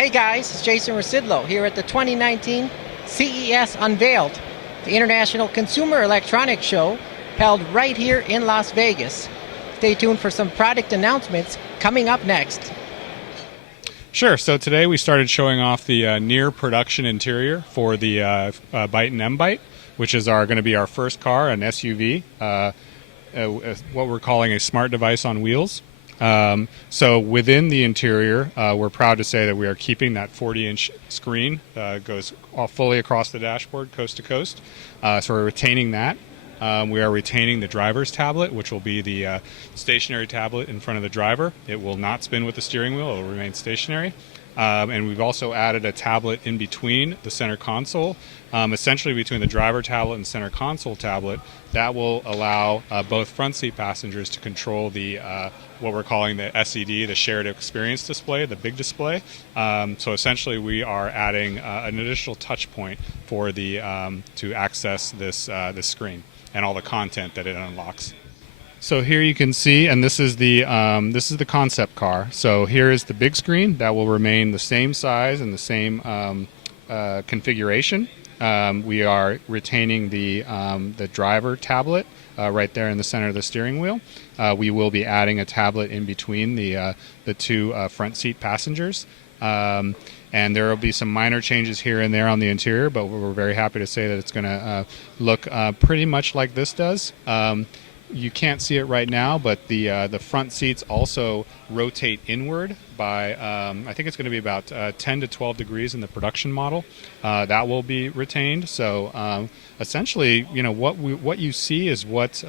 Hey guys, it's Jason Rzucidlo here at the 2019 CES Unveiled, the International Consumer Electronics Show held right here in Las Vegas. Stay tuned for some product announcements coming up next. Sure. So today we started showing off the near production interior for the BYTON M-Byte, which is going to be our first car, an SUV, what we're calling a smart device on wheels. So within the interior, we're proud to say that we are keeping that 40-inch screen, goes fully across the dashboard, coast to coast. So we're retaining that. We are retaining the driver's tablet, which will be the stationary tablet in front of the driver. It will not spin with the steering wheel. It will remain stationary. And we've also added a tablet in between the center console, essentially between the driver tablet and center console tablet. That will allow both front seat passengers to control the what we're calling the SED, the shared experience display, the big display. So essentially we are adding an additional touch point for the to access this screen and all the content that it unlocks. So here you can see, and this is the concept car. So here is the big screen that will remain the same size and the same configuration. We are retaining the driver tablet right there in the center of the steering wheel. We will be adding a tablet in between the two front seat passengers. And there will be some minor changes here and there on the interior, but we're very happy to say that it's going to look pretty much like this does. You can't see it right now, but the front seats also rotate inward by, I think it's going to be about 10 to 12 degrees in the production model. That will be retained. So essentially, you know, what you see is what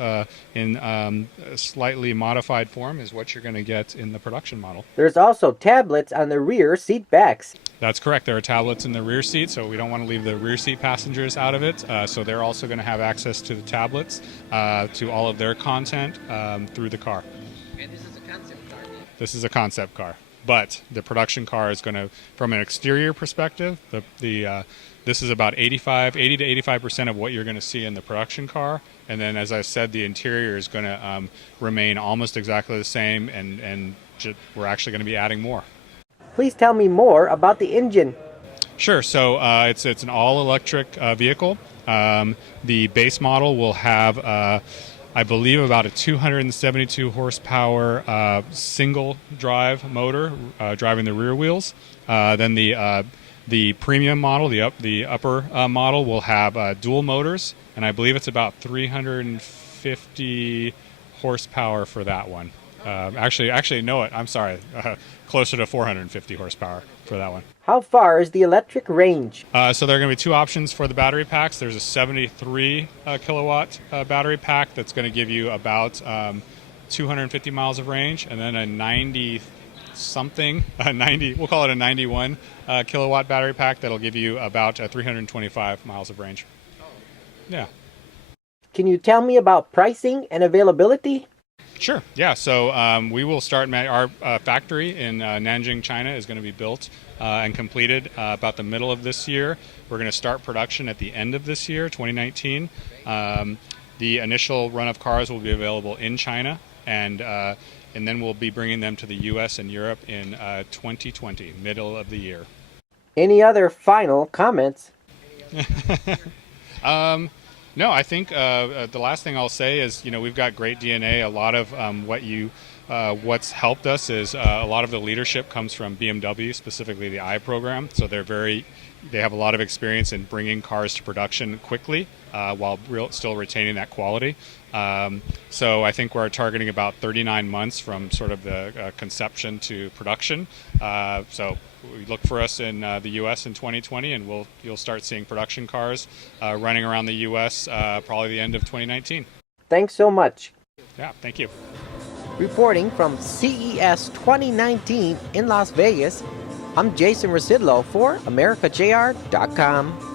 in a slightly modified form is what you're going to get in the production model. There's also tablets on the rear seat backs. That's correct. There are tablets in the rear seat, so we don't want to leave the rear seat passengers out of it. So they're also going to have access to the tablets, to all of their content through the car. And this is a concept car. This is a concept car, but the production car is going to, from an exterior perspective, this is about 80 to 85% of what you're going to see in the production car. And then, as I said, the interior is going to remain almost exactly the same, and we're actually going to be adding more. Please tell me more about the engine. Sure. So it's an all-electric vehicle. The base model will have, I believe, about a 272 horsepower single drive motor driving the rear wheels. Then the premium model, the upper model, will have dual motors, and I believe it's about 350 horsepower for that one. Actually, no, I'm sorry. Closer to 450 horsepower for that one. How far is the electric range? So there are going to be two options for the battery packs. There's a 73 kilowatt battery pack that's going to give you about 250 miles of range, and then a 90-something, we'll call it a 91 kilowatt battery pack that'll give you about 325 miles of range. Yeah. Can you tell me about pricing and availability? Sure. Yeah. So we will start. Our factory in Nanjing, China, is going to be built and completed about the middle of this year. We're going to start production at the end of this year, 2019. The initial run of cars will be available in China, and then we'll be bringing them to the U.S. and Europe in 2020, middle of the year. Any other final comments? No, I think the last thing I'll say is, you know, we've got great DNA. A lot of what's helped us is a lot of the leadership comes from BMW, specifically the I program. So they have a lot of experience in bringing cars to production quickly while still retaining that quality. So I think we're targeting about 39 months from sort of the conception to production. So we look for us in the U.S. in 2020, and you'll start seeing production cars running around the U.S. Probably the end of 2019. Thanks so much. Yeah, thank you. Reporting from CES 2019 in Las Vegas, I'm Jason Rzucidlo for AmericaJR.com.